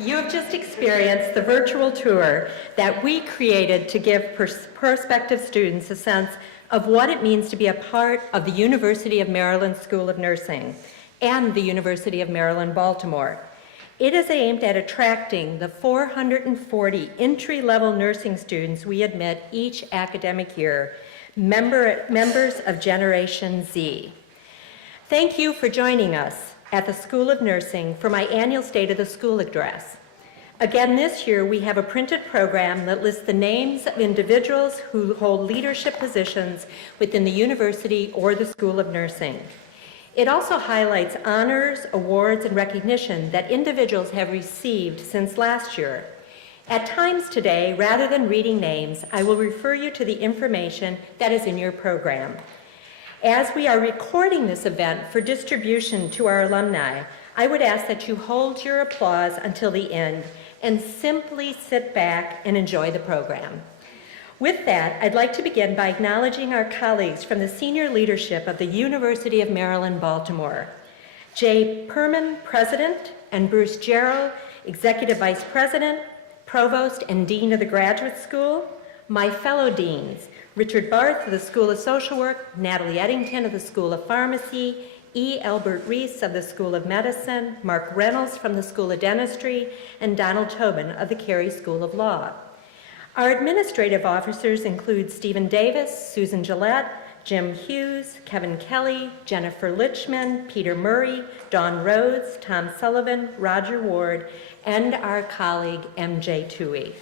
You have just experienced the virtual tour that we created to give prospective students a sense of what it means to be a part of the University of Maryland School of Nursing and the University of Maryland, Baltimore. It is aimed at attracting the 440 entry-level nursing students we admit each academic year, members of Generation Z. Thank you for joining us at the School of Nursing for my annual State of the School address. Again, this year we have a printed program that lists the names of individuals who hold leadership positions within the university or the School of Nursing. It also highlights honors, awards, and recognition that individuals have received since last year. At times today, rather than reading names, I will refer you to the information that is in your program. As we are recording this event for distribution to our alumni, I would ask that you hold your applause until the end and simply sit back and enjoy the program. With that, I'd like to begin by acknowledging our colleagues from the senior leadership of the University of Maryland, Baltimore. Jay Perman, President, and Bruce Jarrow, Executive Vice President, Provost, and Dean of the Graduate School, my fellow deans, Richard Barth of the School of Social Work, Natalie Eddington of the School of Pharmacy, E. Albert Reese of the School of Medicine, Mark Reynolds from the School of Dentistry, and Donald Tobin of the Carey School of Law. Our administrative officers include Stephen Davis, Susan Gillette, Jim Hughes, Kevin Kelly, Jennifer Lichman, Peter Murray, Dawn Rhodes, Tom Sullivan, Roger Ward, and our colleague MJ Toohey.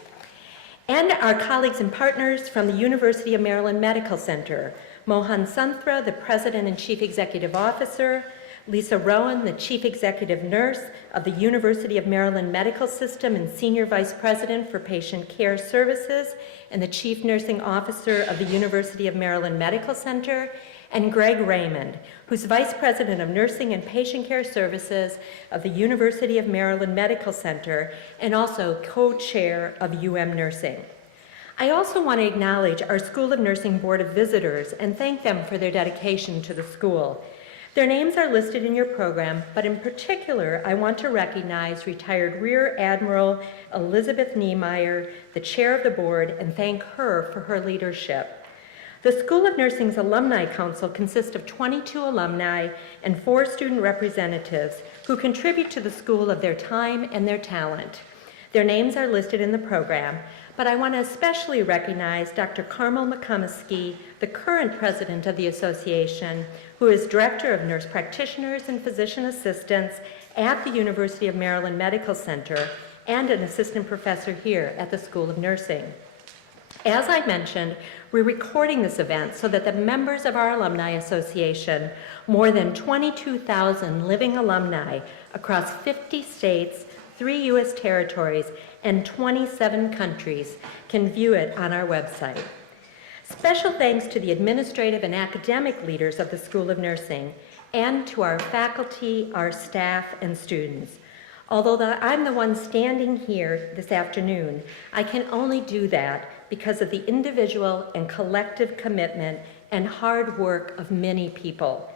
And our colleagues and partners from the University of Maryland Medical Center, Mohan Santhra, the President and Chief Executive Officer, Lisa Rowan, the Chief Executive Nurse of the University of Maryland Medical System and Senior Vice President for Patient Care Services, and the Chief Nursing Officer of the University of Maryland Medical Center, and Greg Raymond, who's Vice President of Nursing and Patient Care Services of the University of Maryland Medical Center, and also co-chair of Nursing. I also want to acknowledge our School of Nursing Board of Visitors and thank them for their dedication to the school. Their names are listed in your program, but in particular, I want to recognize retired Rear Admiral Elizabeth Niemeyer, the chair of the board, and thank her for her leadership. The School of Nursing's Alumni Council consists of 22 alumni and 4 student representatives who contribute to the school of their time and their talent. Their names are listed in the program, but I want to especially recognize Dr. Carmel McComiskey, the current president of the association, who is Director of Nurse Practitioners and Physician Assistants at the University of Maryland Medical Center and an assistant professor here at the School of Nursing. As I mentioned, we're recording this event so that the members of our Alumni Association, more than 22,000 living alumni across 50 states, 3 U.S. territories, and 27 countries, can view it on our website. Special thanks to the administrative and academic leaders of the School of Nursing and to our faculty, our staff, and students. Although I'm the one standing here this afternoon, I can only do that because of the individual and collective commitment and hard work of many people.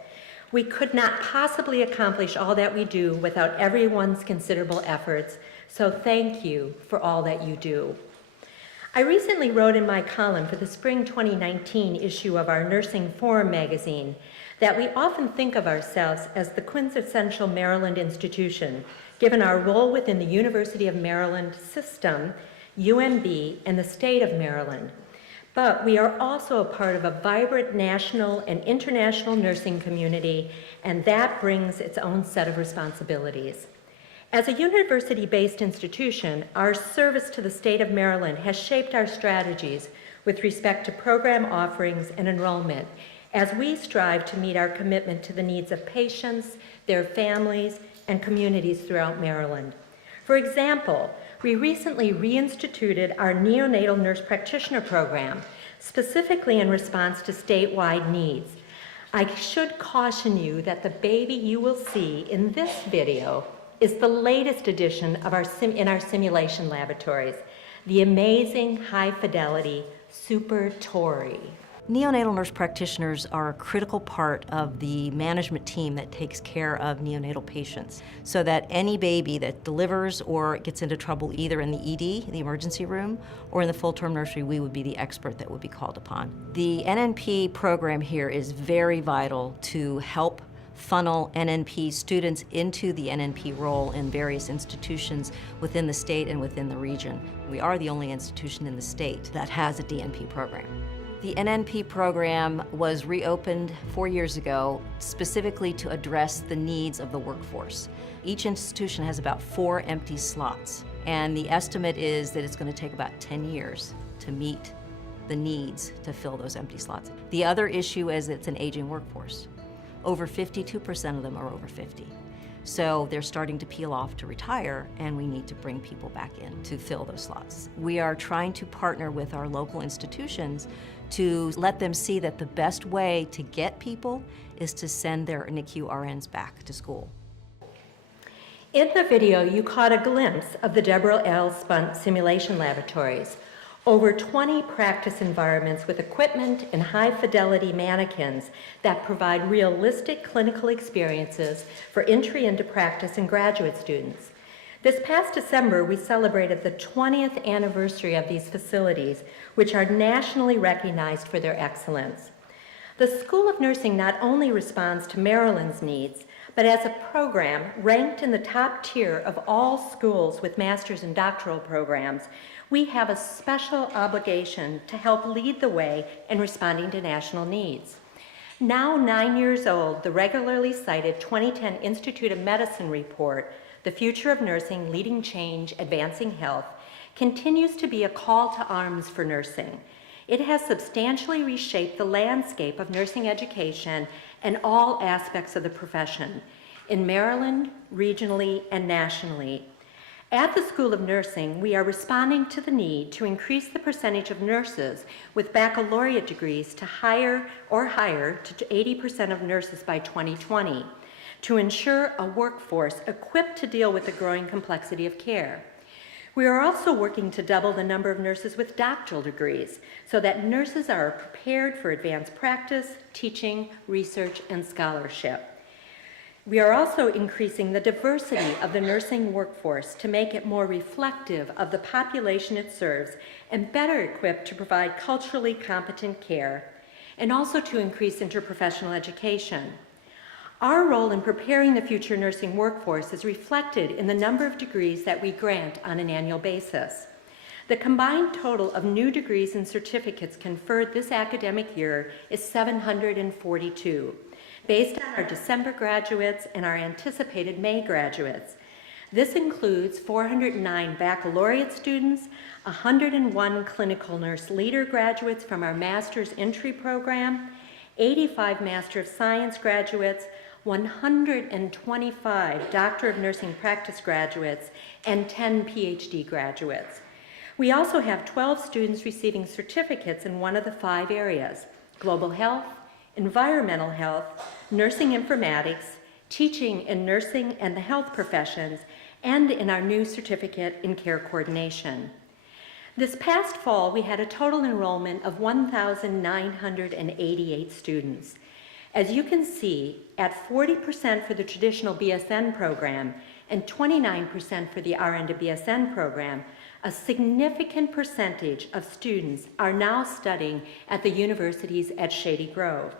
We could not possibly accomplish all that we do without everyone's considerable efforts, so thank you for all that you do. I recently wrote in my column for the spring 2019 issue of our Nursing Forum magazine that we often think of ourselves as the quintessential Maryland institution, given our role within the University of Maryland system, UMB, and the state of Maryland. But we are also a part of a vibrant national and international nursing community, and that brings its own set of responsibilities. As a university-based institution, our service to the state of Maryland has shaped our strategies with respect to program offerings and enrollment as we strive to meet our commitment to the needs of patients, their families, and communities throughout Maryland. For example, we recently reinstituted our neonatal nurse practitioner program, specifically in response to statewide needs. I should caution you that the baby you will see in this video is the latest addition of in our simulation laboratories, the amazing high-fidelity Super Tori. Neonatal nurse practitioners are a critical part of the management team that takes care of neonatal patients, so that any baby that delivers or gets into trouble either in the ED, the emergency room, or in the full-term nursery, we would be the expert that would be called upon. The NNP program here is very vital to help funnel NNP students into the NNP role in various institutions within the state and within the region. We are the only institution in the state that has a DNP program. The NNP program was reopened 4 years ago specifically to address the needs of the workforce. Each institution has about 4 empty slots, and the estimate is that it's going to take about 10 years to meet the needs to fill those empty slots. The other issue is it's an aging workforce. Over 52% of them are over 50. So they're starting to peel off to retire, and we need to bring people back in to fill those slots. We are trying to partner with our local institutions to let them see that the best way to get people is to send their NICU RNs back to school. In the video, you caught a glimpse of the Deborah L. Spunt Simulation Laboratories. Over 20 practice environments with equipment and high-fidelity mannequins that provide realistic clinical experiences for entry into practice and graduate students. This past December, we celebrated the 20th anniversary of these facilities, which are nationally recognized for their excellence. The School of Nursing not only responds to Maryland's needs, but as a program ranked in the top tier of all schools with master's and doctoral programs, we have a special obligation to help lead the way in responding to national needs. Now 9 years old, the regularly cited 2010 Institute of Medicine report, The Future of Nursing, Leading Change, Advancing Health, continues to be a call to arms for nursing. It has substantially reshaped the landscape of nursing education and all aspects of the profession, in Maryland, regionally, and nationally. At the School of Nursing, we are responding to the need to increase the percentage of nurses with baccalaureate degrees to higher to 80% of nurses by 2020, to ensure a workforce equipped to deal with the growing complexity of care. We are also working to double the number of nurses with doctoral degrees so that nurses are prepared for advanced practice, teaching, research, and scholarship. We are also increasing the diversity of the nursing workforce to make it more reflective of the population it serves and better equipped to provide culturally competent care, and also to increase interprofessional education. Our role in preparing the future nursing workforce is reflected in the number of degrees that we grant on an annual basis. The combined total of new degrees and certificates conferred this academic year is 742. Based on our December graduates and our anticipated May graduates. This includes 409 baccalaureate students, 101 clinical nurse leader graduates from our master's entry program, 85 Master of Science graduates, 125 Doctor of Nursing Practice graduates, and 10 PhD graduates. We also have 12 students receiving certificates in one of the 5 areas: global health, environmental health, nursing informatics, teaching in nursing and the health professions, and in our new certificate in care coordination. This past fall, we had a total enrollment of 1,988 students. As you can see, at 40% for the traditional BSN program and 29% for the RN to BSN program, a significant percentage of students are now studying at the universities at Shady Grove.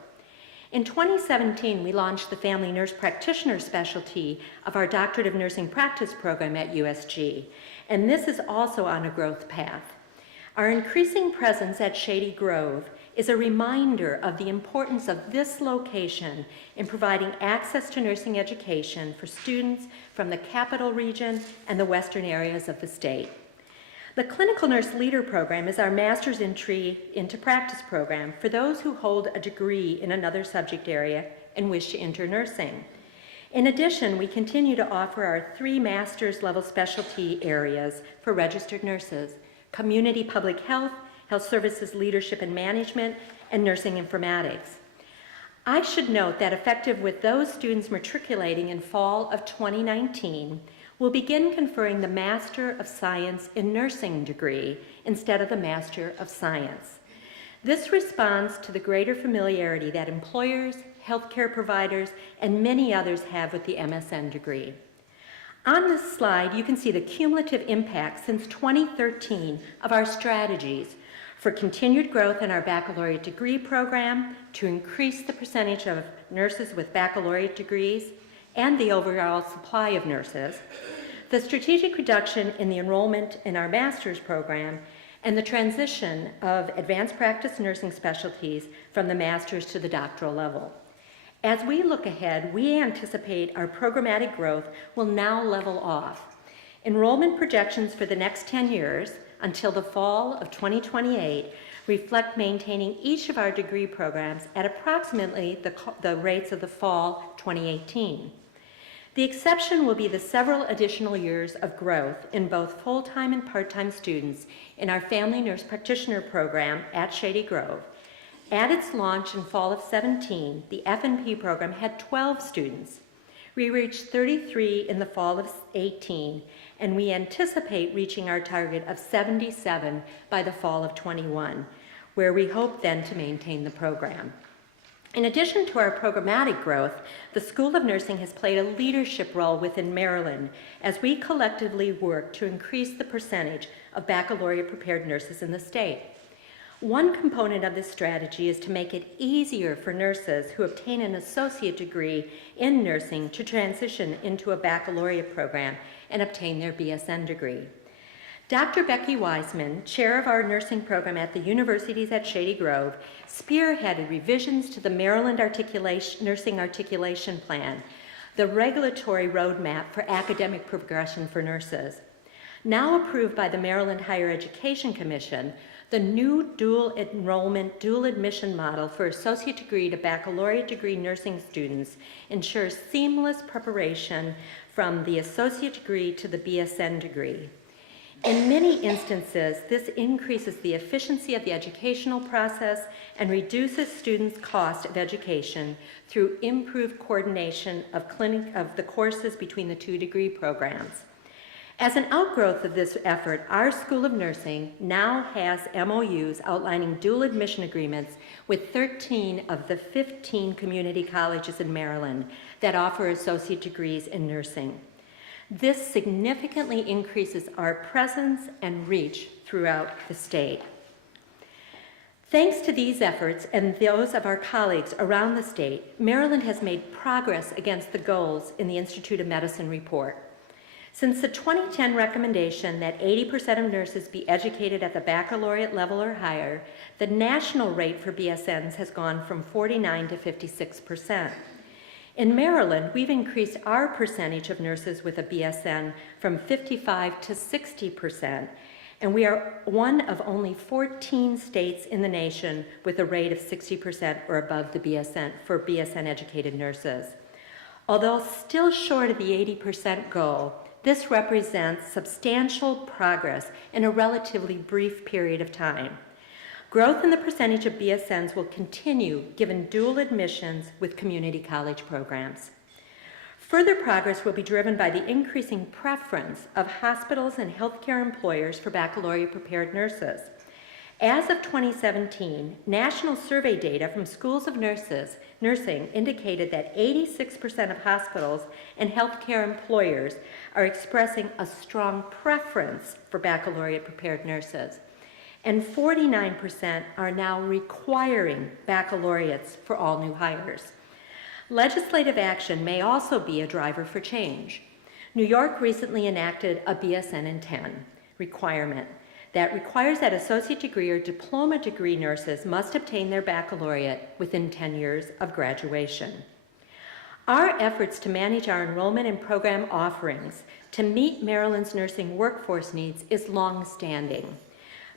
In 2017, we launched the Family Nurse Practitioner specialty of our Doctorate of Nursing Practice program at USG, and this is also on a growth path. Our increasing presence at Shady Grove is a reminder of the importance of this location in providing access to nursing education for students from the Capital Region and the western areas of the state. The Clinical Nurse Leader Program is our master's entry into practice program for those who hold a degree in another subject area and wish to enter nursing. In addition, we continue to offer our 3 master's level specialty areas for registered nurses: community public health, health services leadership and management, and nursing informatics. I should note that effective with those students matriculating in fall of 2019, we'll begin conferring the Master of Science in Nursing degree instead of the Master of Science. This responds to the greater familiarity that employers, healthcare providers, and many others have with the MSN degree. On this slide, you can see the cumulative impact since 2013 of our strategies for continued growth in our baccalaureate degree program, to increase the percentage of nurses with baccalaureate degrees, and the overall supply of nurses, the strategic reduction in the enrollment in our master's program, and the transition of advanced practice nursing specialties from the master's to the doctoral level. As we look ahead, we anticipate our programmatic growth will now level off. Enrollment projections for the next 10 years, until the fall of 2028, reflect maintaining each of our degree programs at approximately the rates of the fall 2018. The exception will be the several additional years of growth in both full-time and part-time students in our Family Nurse Practitioner program at Shady Grove. At its launch in fall of 17, the F&P program had 12 students. We reached 33 in the fall of 18, and we anticipate reaching our target of 77 by the fall of 21, where we hope then to maintain the program. In addition to our programmatic growth, the School of Nursing has played a leadership role within Maryland as we collectively work to increase the percentage of baccalaureate-prepared nurses in the state. One component of this strategy is to make it easier for nurses who obtain an associate degree in nursing to transition into a baccalaureate program and obtain their BSN degree. Dr. Becky Wiseman, chair of our nursing program at the universities at Shady Grove, spearheaded revisions to the Maryland Nursing Articulation Plan, the regulatory roadmap for academic progression for nurses. Now approved by the Maryland Higher Education Commission, the new dual enrollment, dual admission model for associate degree to baccalaureate degree nursing students ensures seamless preparation from the associate degree to the BSN degree. In many instances, this increases the efficiency of the educational process and reduces students' cost of education through improved coordination of the courses between the two degree programs. As an outgrowth of this effort, our School of Nursing now has MOUs outlining dual admission agreements with 13 of the 15 community colleges in Maryland that offer associate degrees in nursing. This significantly increases our presence and reach throughout the state. Thanks to these efforts and those of our colleagues around the state, Maryland has made progress against the goals in the Institute of Medicine report. Since the 2010 recommendation that 80% of nurses be educated at the baccalaureate level or higher, the national rate for BSNs has gone from 49% to 56%. In Maryland, we've increased our percentage of nurses with a BSN from 55% to 60%, and we are one of only 14 states in the nation with a rate of 60% or above the BSN for BSN-educated nurses. Although still short of the 80% goal, this represents substantial progress in a relatively brief period of time. Growth in the percentage of BSNs will continue given dual admissions with community college programs. Further progress will be driven by the increasing preference of hospitals and healthcare employers for baccalaureate-prepared nurses. As of 2017, national survey data from schools of nursing indicated that 86% of hospitals and healthcare employers are expressing a strong preference for baccalaureate-prepared nurses, and 49% are now requiring baccalaureates for all new hires. Legislative action may also be a driver for change. New York recently enacted a BSN in 10 requirement that requires that associate degree or diploma degree nurses must obtain their baccalaureate within 10 years of graduation. Our efforts to manage our enrollment and program offerings to meet Maryland's nursing workforce needs is long-standing,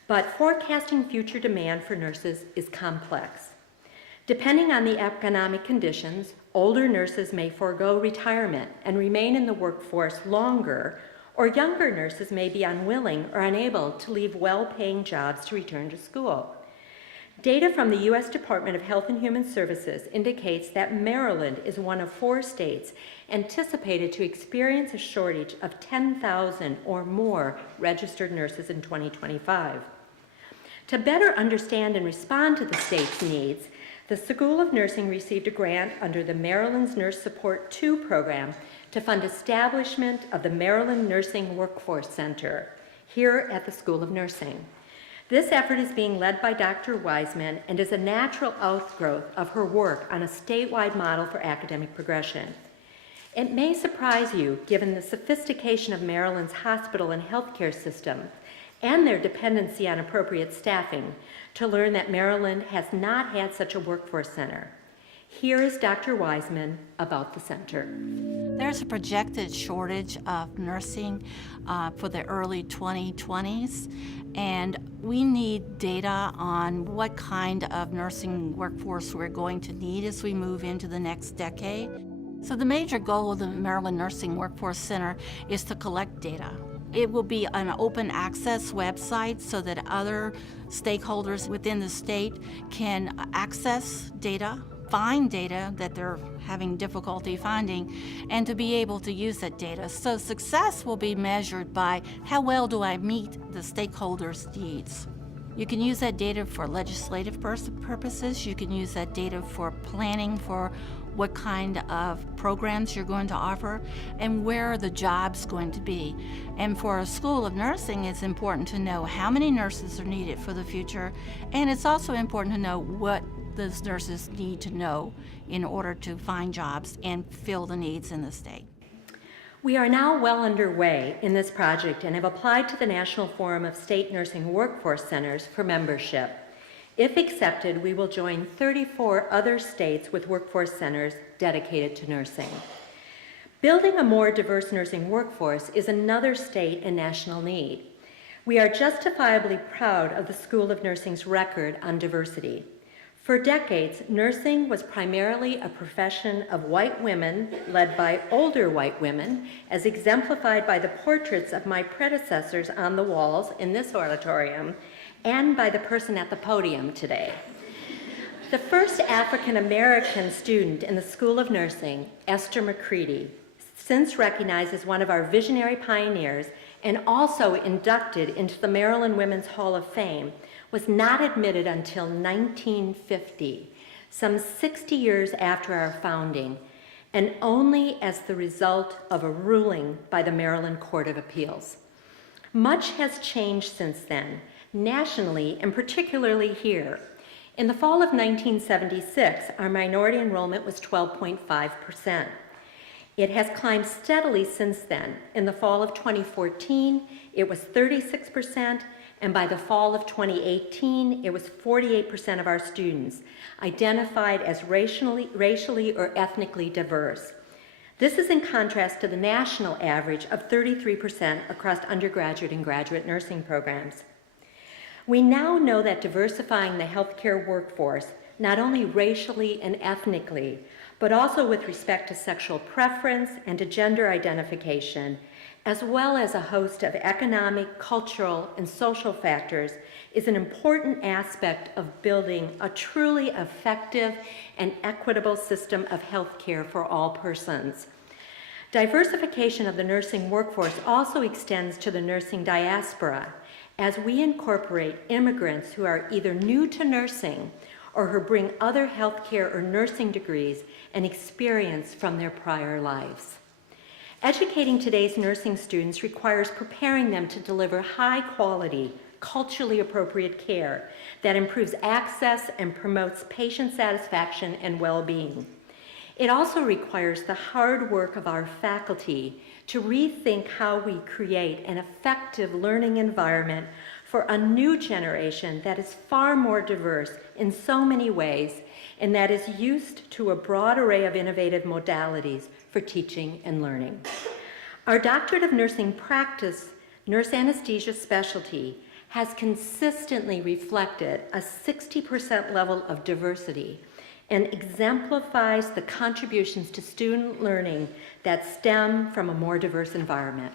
but forecasting future demand for nurses is complex. Depending on the economic conditions, older nurses may forego retirement and remain in the workforce longer, or younger nurses may be unwilling or unable to leave well-paying jobs to return to school. Data from the U.S. Department of Health and Human Services indicates that Maryland is one of 4 states anticipated to experience a shortage of 10,000 or more registered nurses in 2025. To better understand and respond to the state's needs, the School of Nursing received a grant under the Maryland's Nurse Support 2 program to fund establishment of the Maryland Nursing Workforce Center here at the School of Nursing. This effort is being led by Dr. Wiseman and is a natural outgrowth of her work on a statewide model for academic progression. It may surprise you, given the sophistication of Maryland's hospital and healthcare system and their dependency on appropriate staffing, to learn that Maryland has not had such a workforce center. Here is Dr. Wiseman about the center. There's a projected shortage of nursing for the early 2020s, and we need data on what kind of nursing workforce we're going to need as we move into the next decade. So the major goal of the Maryland Nursing Workforce Center is to collect data. It will be an open access website so that other stakeholders within the state can access data, find data that they're having difficulty finding, and to be able to use that data. So success will be measured by how well do I meet the stakeholders' needs. You can use that data for legislative purposes. You can use that data for planning for what kind of programs you're going to offer and where are the jobs going to be. And for a school of nursing, it's important to know how many nurses are needed for the future, and it's also important to know what those nurses need to know in order to find jobs and fill the needs in the state. We are now well underway in this project and have applied to the National Forum of State Nursing Workforce Centers for membership. If accepted, we will join 34 other states with workforce centers dedicated to nursing. Building a more diverse nursing workforce is another state and national need. We are justifiably proud of the School of Nursing's record on diversity. For decades, nursing was primarily a profession of white women, led by older white women, as exemplified by the portraits of my predecessors on the walls in this auditorium, and by the person at the podium today. The first African-American student in the School of Nursing, Esther Mccready, since recognized as one of our visionary pioneers and also inducted into the Maryland Women's Hall of Fame, was not admitted until 1950, some 60 years after our founding, and only as the result of a ruling by the Maryland Court of Appeals. Much has changed since then, nationally and particularly here. In the fall of 1976, our minority enrollment was 12.5%. It has climbed steadily since then. In the fall of 2014, it was 36%, and by the fall of 2018, it was 48% of our students identified as racially or ethnically diverse. This is in contrast to the national average of 33% across undergraduate and graduate nursing programs. We now know that diversifying the healthcare workforce, not only racially and ethnically, but also with respect to sexual preference and to gender identification, as well as a host of economic, cultural, and social factors, is an important aspect of building a truly effective and equitable system of healthcare for all persons. Diversification of the nursing workforce also extends to the nursing diaspora, as we incorporate immigrants who are either new to nursing or who bring other healthcare or nursing degrees and experience from their prior lives. Educating today's nursing students requires preparing them to deliver high-quality, culturally appropriate care that improves access and promotes patient satisfaction and well-being. It also requires the hard work of our faculty to rethink how we create an effective learning environment for a new generation that is far more diverse in so many ways and that is used to a broad array of innovative modalities for teaching and learning. Our Doctorate of Nursing Practice, Nurse Anesthesia Specialty, has consistently reflected a 60% level of diversity and exemplifies the contributions to student learning that stem from a more diverse environment.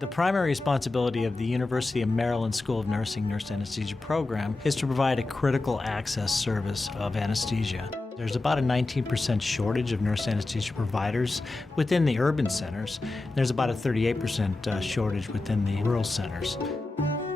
The primary responsibility of the University of Maryland School of Nursing Nurse Anesthesia program is to provide a critical access service of anesthesia. There's about a 19% shortage of nurse anesthesia providers within the urban centers. There's about a 38% shortage within the rural centers.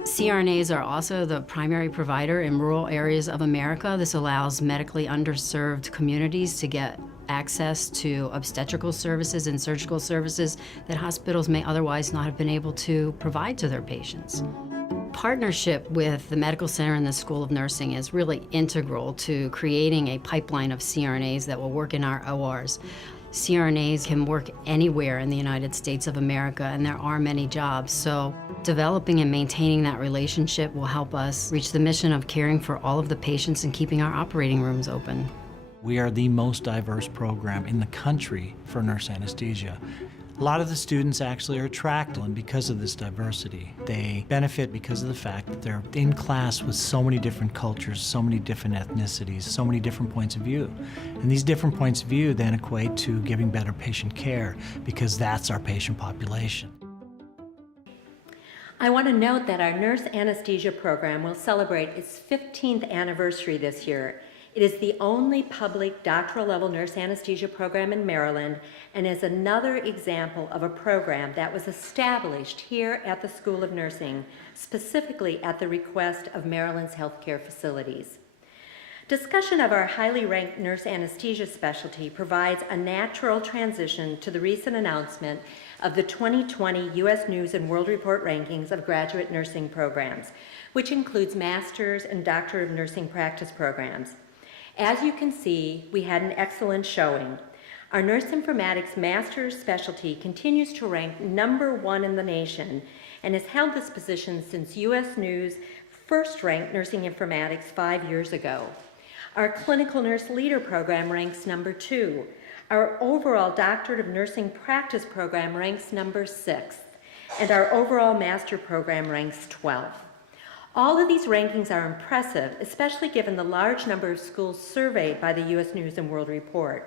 CRNAs are also the primary provider in rural areas of America. This allows medically underserved communities to get access to obstetrical services and surgical services that hospitals may otherwise not have been able to provide to their patients. Partnership with the Medical Center and the School of Nursing is really integral to creating a pipeline of CRNAs that will work in our ORs. CRNAs can work anywhere in the United States of America, and there are many jobs, so developing and maintaining that relationship will help us reach the mission of caring for all of the patients and keeping our operating rooms open. We are the most diverse program in the country for nurse anesthesia. A lot of the students actually are attracted, and because of this diversity, they benefit because of the fact that they're in class with so many different cultures, so many different ethnicities, so many different points of view. And these different points of view then equate to giving better patient care because that's our patient population. I want to note that our nurse anesthesia program will celebrate its 15th anniversary this year. It is the only public doctoral level nurse anesthesia program in Maryland and is another example of a program that was established here at the School of Nursing, specifically at the request of Maryland's healthcare facilities. Discussion of our highly ranked nurse anesthesia specialty provides a natural transition to the recent announcement of the 2020 U.S. News and World Report rankings of graduate nursing programs, which includes master's and Doctor of Nursing practice programs. As you can see, we had an excellent showing. Our nurse informatics master's specialty continues to rank #1 in the nation and has held this position since U.S. News first ranked nursing informatics 5 years ago. Our clinical nurse leader program ranks #2. Our overall Doctorate of Nursing practice program ranks #6, and our overall master program ranks 12th. All of these rankings are impressive, especially given the large number of schools surveyed by the U.S. News and World Report.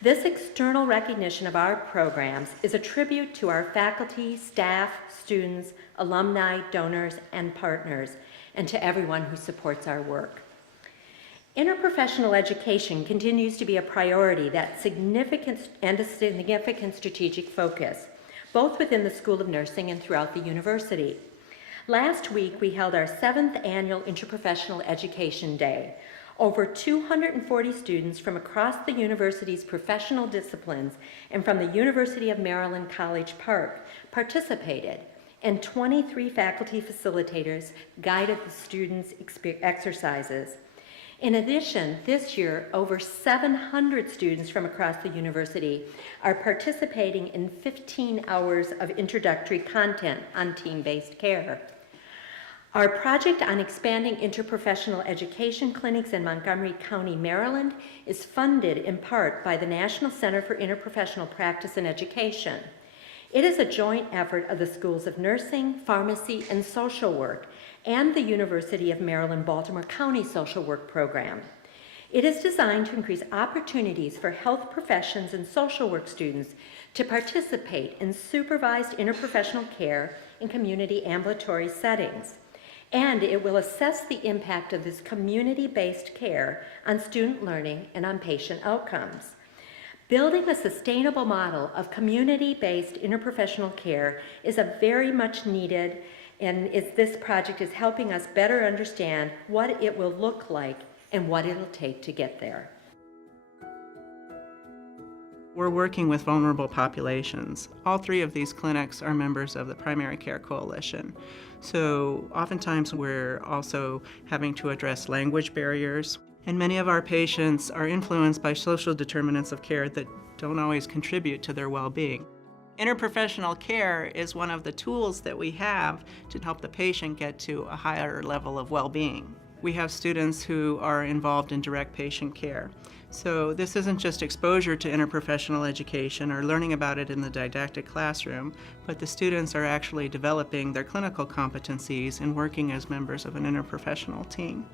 This external recognition of our programs is a tribute to our faculty, staff, students, alumni, donors, and partners, and to everyone who supports our work. Interprofessional education continues to be a priority that's significant strategic focus, both within the School of Nursing and throughout the university. Last week, we held our 7th annual Interprofessional Education Day. Over 240 students from across the university's professional disciplines and from the University of Maryland College Park participated, and 23 faculty facilitators guided the students' exercises. In addition, this year, over 700 students from across the university are participating in 15 hours of introductory content on team-based care. Our project on expanding interprofessional education clinics in Montgomery County, Maryland, is funded in part by the National Center for Interprofessional Practice and Education. It is a joint effort of the Schools of Nursing, Pharmacy, and Social Work and the University of Maryland Baltimore County Social Work Program. It is designed to increase opportunities for health professions and social work students to participate in supervised interprofessional care in community ambulatory settings. And it will assess the impact of this community-based care on student learning and on patient outcomes. Building a sustainable model of community-based interprofessional care is a very much needed, and this project is helping us better understand what it will look like and what it'll take to get there. We're working with vulnerable populations. All 3 of these clinics are members of the Primary Care Coalition. So oftentimes we're also having to address language barriers. And many of our patients are influenced by social determinants of care that don't always contribute to their well-being. Interprofessional care is one of the tools that we have to help the patient get to a higher level of well-being. We have students who are involved in direct patient care. So this isn't just exposure to interprofessional education or learning about it in the didactic classroom, but the students are actually developing their clinical competencies and working as members of an interprofessional team.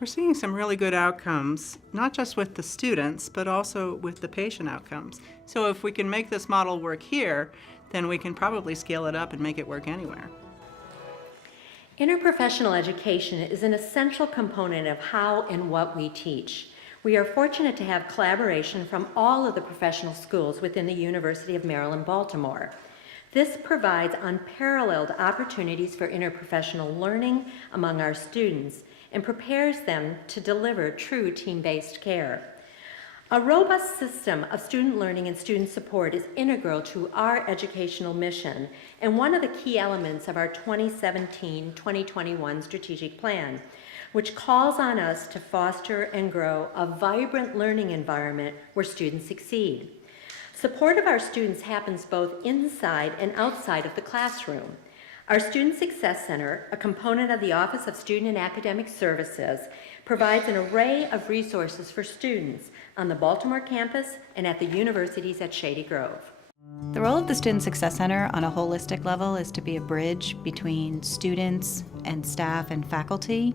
We're seeing some really good outcomes, not just with the students, but also with the patient outcomes. So if we can make this model work here, then we can probably scale it up and make it work anywhere. Interprofessional education is an essential component of how and what we teach. We are fortunate to have collaboration from all of the professional schools within the University of Maryland, Baltimore. This provides unparalleled opportunities for interprofessional learning among our students and prepares them to deliver true team-based care. A robust system of student learning and student support is integral to our educational mission and one of the key elements of our 2017-2021 strategic plan, which calls on us to foster and grow a vibrant learning environment where students succeed. Support of our students happens both inside and outside of the classroom. Our Student Success Center, a component of the Office of Student and Academic Services, provides an array of resources for students on the Baltimore campus and at the universities at Shady Grove. The role of the Student Success Center on a holistic level is to be a bridge between students and staff and faculty.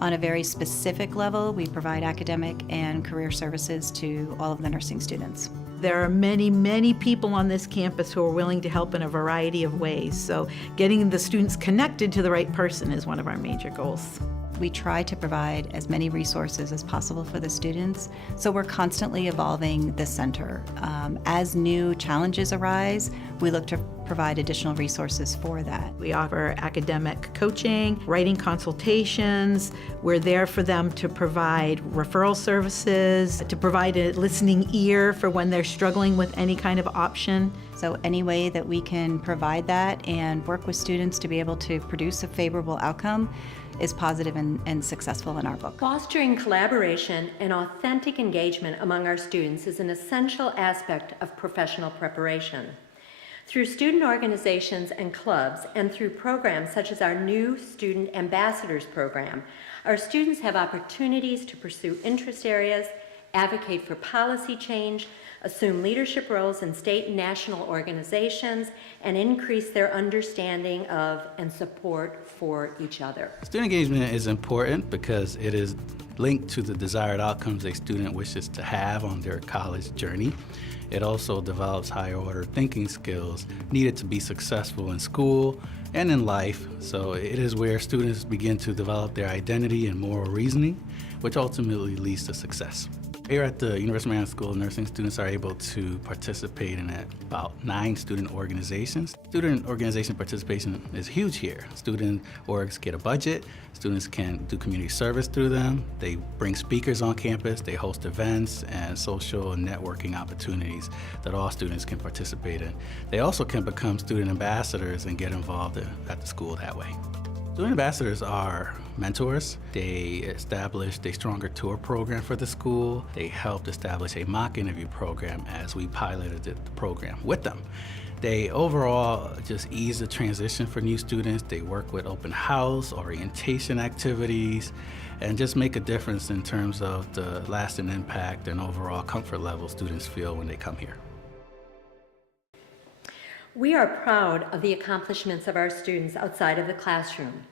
On a very specific level, we provide academic and career services to all of the nursing students. There are many, many people on this campus who are willing to help in a variety of ways, so getting the students connected to the right person is one of our major goals. We try to provide as many resources as possible for the students, so we're constantly evolving the center. As new challenges arise, we look to provide additional resources for that. We offer academic coaching, writing consultations. We're there for them to provide referral services, to provide a listening ear for when they're struggling with any kind of option. So any way that we can provide that and work with students to be able to produce a favorable outcome is positive and successful in our book. Fostering collaboration and authentic engagement among our students is an essential aspect of professional preparation. Through student organizations and clubs and through programs such as our new Student Ambassadors program, our students have opportunities to pursue interest areas, advocate for policy change, assume leadership roles in state and national organizations, and increase their understanding of and support for each other. Student engagement is important because it is linked to the desired outcomes a student wishes to have on their college journey. It also develops higher order thinking skills needed to be successful in school and in life. So it is where students begin to develop their identity and moral reasoning, which ultimately leads to success. Here at the University of Maryland School of Nursing, students are able to participate in about 9 student organizations. Student organization participation is huge here. Student orgs get a budget, students can do community service through them, they bring speakers on campus, they host events and social and networking opportunities that all students can participate in. They also can become student ambassadors and get involved at the school that way. Student ambassadors are mentors. They established a stronger tour program for the school. They helped establish a mock interview program as we piloted the program with them. They overall just ease the transition for new students. They work with open house, orientation activities, and just make a difference in terms of the lasting impact and overall comfort level students feel when they come here. We are proud of the accomplishments of our students outside of the classroom,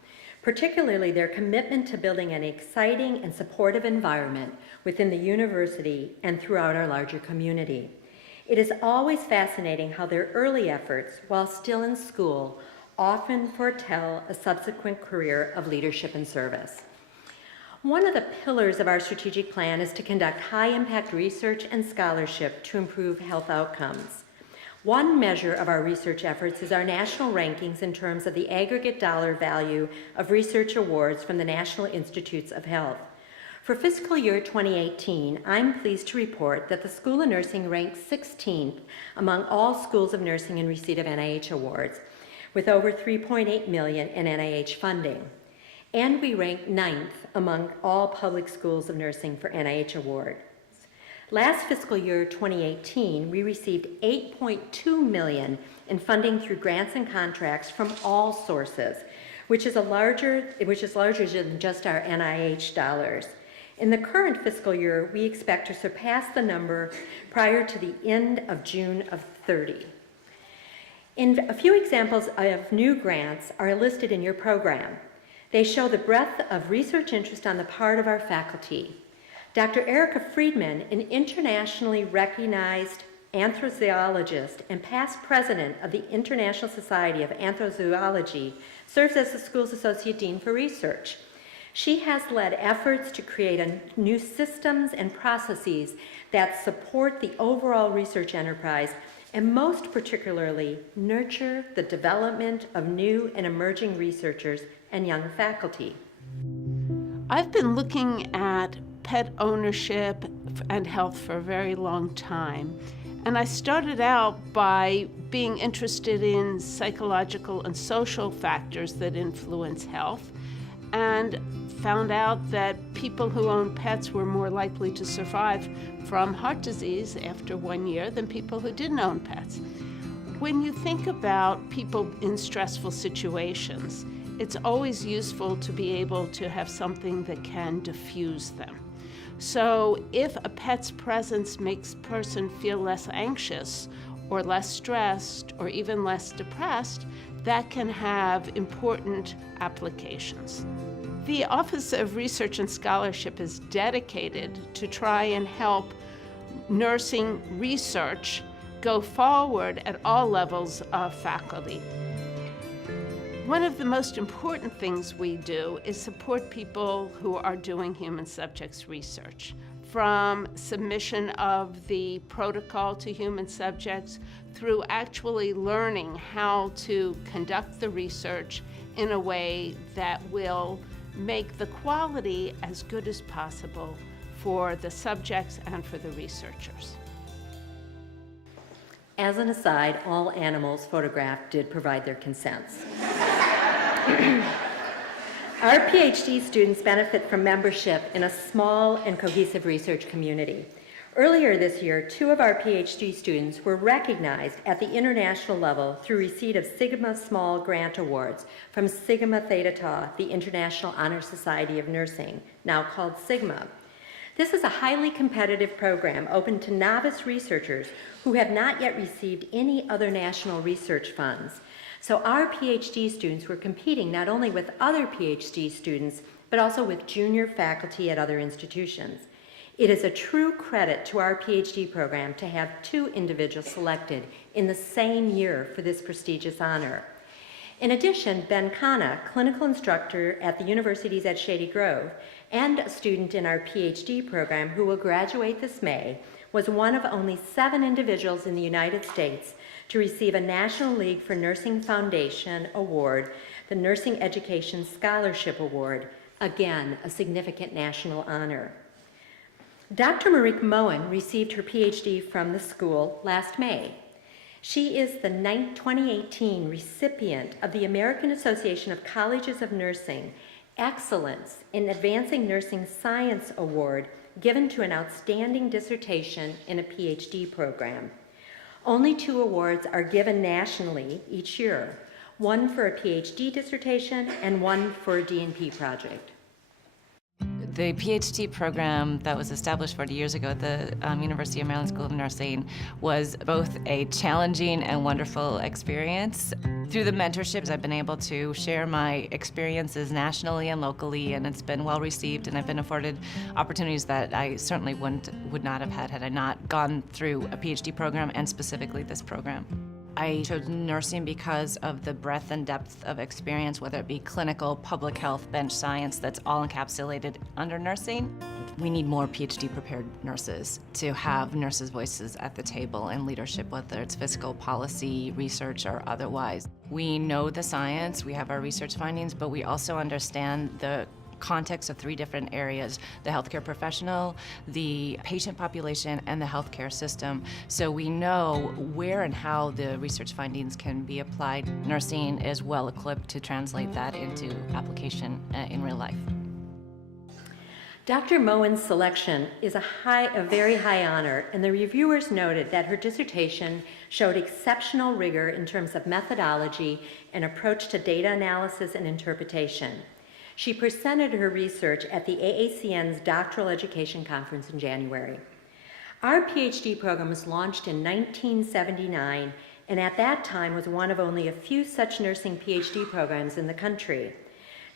particularly their commitment to building an exciting and supportive environment within the university and throughout our larger community. It is always fascinating how their early efforts, while still in school, often foretell a subsequent career of leadership and service. One of the pillars of our strategic plan is to conduct high-impact research and scholarship to improve health outcomes. One measure of our research efforts is our national rankings in terms of the aggregate dollar value of research awards from the National Institutes of Health. For fiscal year 2018, I'm pleased to report that the School of Nursing ranked 16th among all schools of nursing in receipt of NIH awards, with over $3.8 million in NIH funding. And we ranked 9th among all public schools of nursing for NIH awards. Last fiscal year, 2018, we received $8.2 million in funding through grants and contracts from all sources, which is larger than just our NIH dollars. In the current fiscal year, we expect to surpass the number prior to the end of June of 30. A few examples of new grants are listed in your program. They show the breadth of research interest on the part of our faculty. Dr. Erica Friedman, an internationally recognized anesthesiologist and past president of the International Society of Anesthesiology, serves as the school's Associate Dean for Research. She has led efforts to create new systems and processes that support the overall research enterprise and most particularly nurture the development of new and emerging researchers and young faculty. I've been looking at pet ownership and health for a very long time. And I started out by being interested in psychological and social factors that influence health, and found out that people who own pets were more likely to survive from heart disease after 1 year than people who didn't own pets. When you think about people in stressful situations, it's always useful to be able to have something that can diffuse them. So if a pet's presence makes a person feel less anxious or less stressed or even less depressed, that can have important applications. The Office of Research and Scholarship is dedicated to try and help nursing research go forward at all levels of faculty. One of the most important things we do is support people who are doing human subjects research, from submission of the protocol to human subjects through actually learning how to conduct the research in a way that will make the quality as good as possible for the subjects and for the researchers. As an aside, all animals photographed did provide their consents. Our PhD students benefit from membership in a small and cohesive research community. Earlier this year, 2 of our PhD students were recognized at the international level through receipt of Sigma Small Grant Awards from Sigma Theta Tau, the International Honor Society of Nursing, now called Sigma. This is a highly competitive program open to novice researchers who have not yet received any other national research funds. So our PhD students were competing not only with other PhD students, but also with junior faculty at other institutions. It is a true credit to our PhD program to have 2 individuals selected in the same year for this prestigious honor. In addition, Ben Khanna, clinical instructor at the universities at Shady Grove, and a student in our PhD program who will graduate this May, was one of only 7 individuals in the United States to receive a National League for Nursing Foundation award, the Nursing Education Scholarship Award, again, a significant national honor. Dr. Marique Moen received her PhD from the school last May. She is the 2018 recipient of the American Association of Colleges of Nursing Excellence in Advancing Nursing Science Award, given to an outstanding dissertation in a PhD program. Only 2 awards are given nationally each year, one for a PhD dissertation and one for a Dnp project. The PhD program that was established 40 years ago at the University of Maryland School of Nursing was both a challenging and wonderful experience. Through the mentorships, I've been able to share my experiences nationally and locally, and it's been well received, and I've been afforded opportunities that I certainly would not have had I not gone through a PhD program, and specifically this program. I chose nursing because of the breadth and depth of experience, whether it be clinical, public health, bench science, that's all encapsulated under nursing. We need more PhD-prepared nurses to have nurses' voices at the table in leadership, whether it's fiscal policy, research, or otherwise. We know the science, we have our research findings, but we also understand the context of 3 different areas: the healthcare professional, the patient population, and the healthcare system. So we know where and how the research findings can be applied. Nursing is well equipped to translate that into application in real life. Dr. Moen's selection is a very high honor, and the reviewers noted that her dissertation showed exceptional rigor in terms of methodology and approach to data analysis and interpretation. She presented her research at the AACN's Doctoral Education Conference in January. Our PhD program was launched in 1979, and at that time was one of only a few such nursing PhD programs in the country.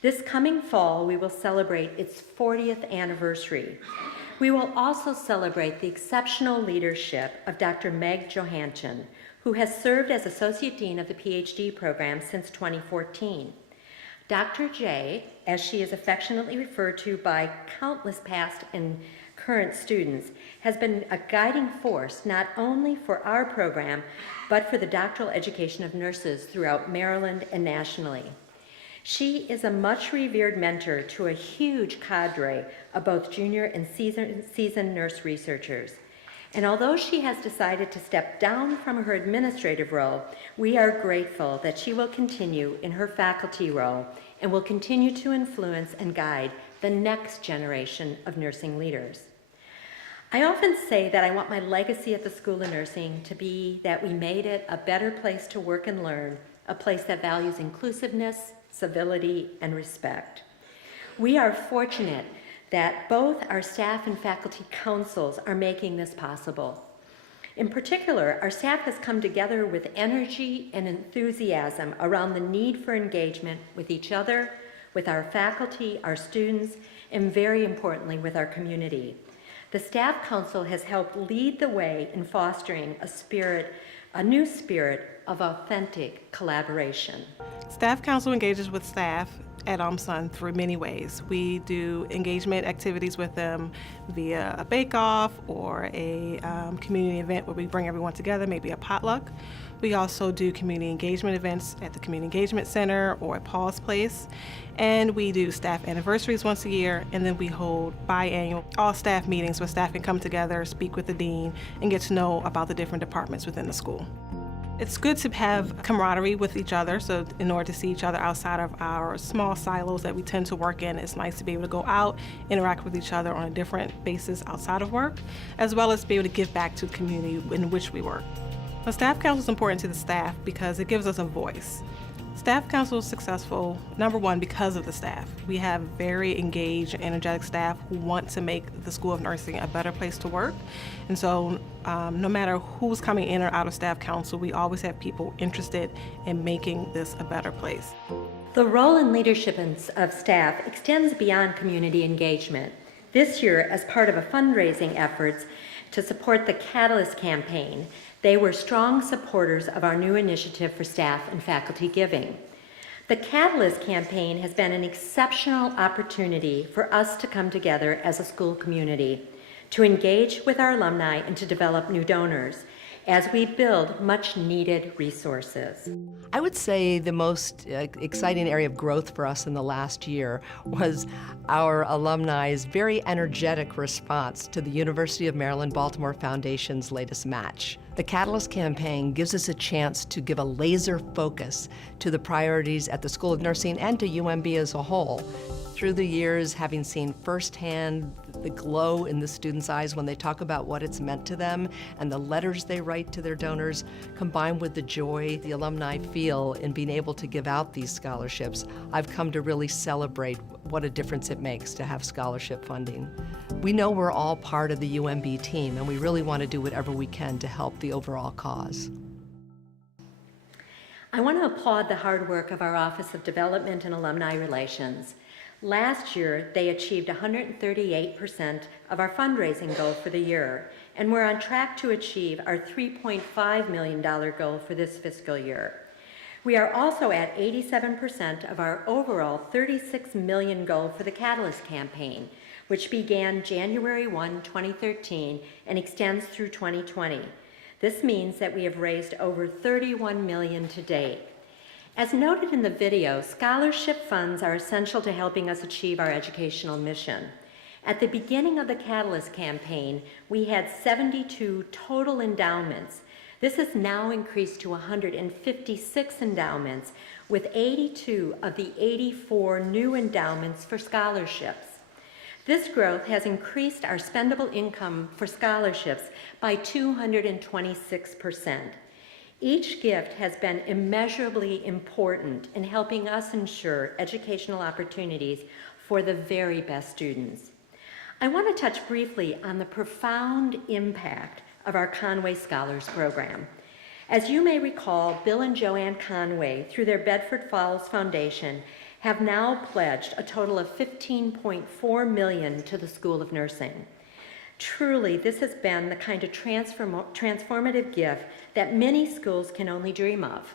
This coming fall, we will celebrate its 40th anniversary. We will also celebrate the exceptional leadership of Dr. Meg Johansen, who has served as Associate Dean of the PhD program since 2014. Dr. J, as she is affectionately referred to by countless past and current students, has been a guiding force not only for our program, but for the doctoral education of nurses throughout Maryland and nationally. She is a much revered mentor to a huge cadre of both junior and seasoned nurse researchers. And although she has decided to step down from her administrative role, we are grateful that she will continue in her faculty role and will continue to influence and guide the next generation of nursing leaders. I often say that I want my legacy at the School of Nursing to be that we made it a better place to work and learn, a place that values inclusiveness, civility, and respect. We are fortunate that both our staff and faculty councils are making this possible. In particular, our staff has come together with energy and enthusiasm around the need for engagement with each other, with our faculty, our students, and very importantly, with our community. The Staff Council has helped lead the way in fostering a new spirit of authentic collaboration. Staff Council engages with staff at UMSON through many ways. We do engagement activities with them via a bake-off or a community event where we bring everyone together, maybe a potluck. We also do community engagement events at the Community Engagement Center or at Paul's Place. And we do staff anniversaries once a year, and then we hold biannual all-staff meetings where staff can come together, speak with the dean, and get to know about the different departments within the school. It's good to have camaraderie with each other, so in order to see each other outside of our small silos that we tend to work in, it's nice to be able to go out, interact with each other on a different basis outside of work, as well as be able to give back to the community in which we work. The Staff Council is important to the staff because it gives us a voice. Staff Council is successful, number one, because of the staff. We have very engaged and energetic staff who want to make the School of Nursing a better place to work. And so no matter who's coming in or out of Staff Council, we always have people interested in making this a better place. The role and leadership of staff extends beyond community engagement. This year, as part of a fundraising efforts to support the Catalyst campaign, they were strong supporters of our new initiative for staff and faculty giving. The Catalyst campaign has been an exceptional opportunity for us to come together as a school community, to engage with our alumni and to develop new donors as we build much needed resources. I would say the most exciting area of growth for us in the last year was our alumni's very energetic response to the University of Maryland Baltimore Foundation's latest match. The Catalyst campaign gives us a chance to give a laser focus to the priorities at the School of Nursing and to UMB as a whole. Through the years, having seen firsthand the glow in the students' eyes when they talk about what it's meant to them and the letters they write to their donors, combined with the joy the alumni feel in being able to give out these scholarships, I've come to really celebrate what a difference it makes to have scholarship funding. We know we're all part of the UMB team, and we really want to do whatever we can to help the overall cause. I want to applaud the hard work of our Office of Development and Alumni Relations. Last year, they achieved 138% of our fundraising goal for the year, and we're on track to achieve our $3.5 million goal for this fiscal year. We are also at 87% of our overall $36 million goal for the Catalyst campaign, which began January 1, 2013 and extends through 2020. This means that we have raised over $31 million to date. As noted in the video, scholarship funds are essential to helping us achieve our educational mission. At the beginning of the Catalyst campaign, we had 72 total endowments. This has now increased to 156 endowments, with 82 of the 84 new endowments for scholarships. This growth has increased our spendable income for scholarships by 226%. Each gift has been immeasurably important in helping us ensure educational opportunities for the very best students. I want to touch briefly on the profound impact of our Conway Scholars Program. As you may recall, Bill and Joanne Conway, through their Bedford Falls Foundation, have now pledged a total of $15.4 million to the School of Nursing. Truly, this has been the kind of transformative gift that many schools can only dream of.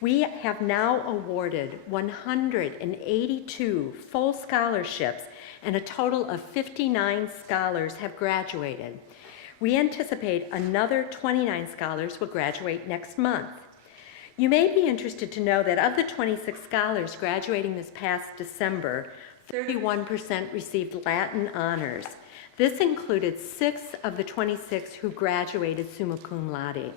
We have now awarded 182 full scholarships and a total of 59 scholars have graduated. We anticipate another 29 scholars will graduate next month. You may be interested to know that of the 26 scholars graduating this past December, 31% received Latin honors. This included 6 of the 26 who graduated summa cum laude.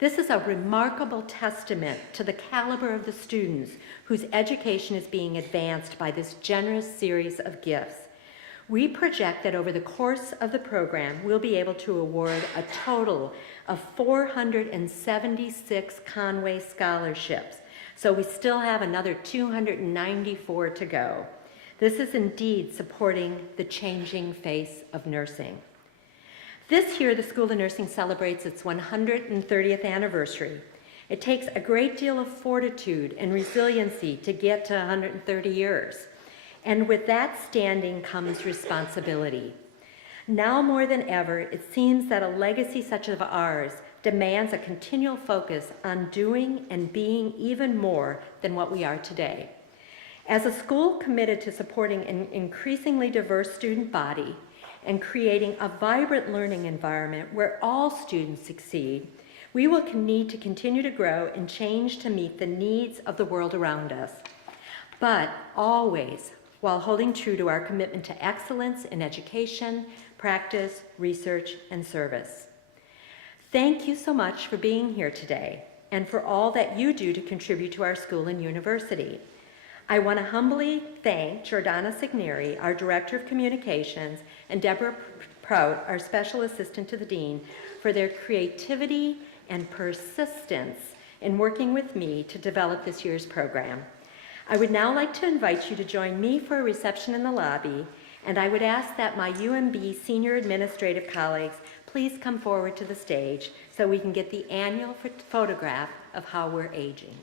This is a remarkable testament to the caliber of the students whose education is being advanced by this generous series of gifts. We project that over the course of the program, we'll be able to award a total of 476 Conway scholarships. So we still have another 294 to go. This is indeed supporting the changing face of nursing. This year, the School of Nursing celebrates its 130th anniversary. It takes a great deal of fortitude and resiliency to get to 130 years. And with that standing comes responsibility. Now more than ever, it seems that a legacy such as ours demands a continual focus on doing and being even more than what we are today. As a school committed to supporting an increasingly diverse student body and creating a vibrant learning environment where all students succeed, we will need to continue to grow and change to meet the needs of the world around us, but always while holding true to our commitment to excellence in education, practice, research, and service. Thank you so much for being here today and for all that you do to contribute to our school and university. I want to humbly thank Jordana Signeri, our Director of Communications, and Deborah Prout, our Special Assistant to the Dean, for their creativity and persistence in working with me to develop this year's program. I would now like to invite you to join me for a reception in the lobby, and I would ask that my UMB senior administrative colleagues please come forward to the stage so we can get the annual photograph of how we're aging.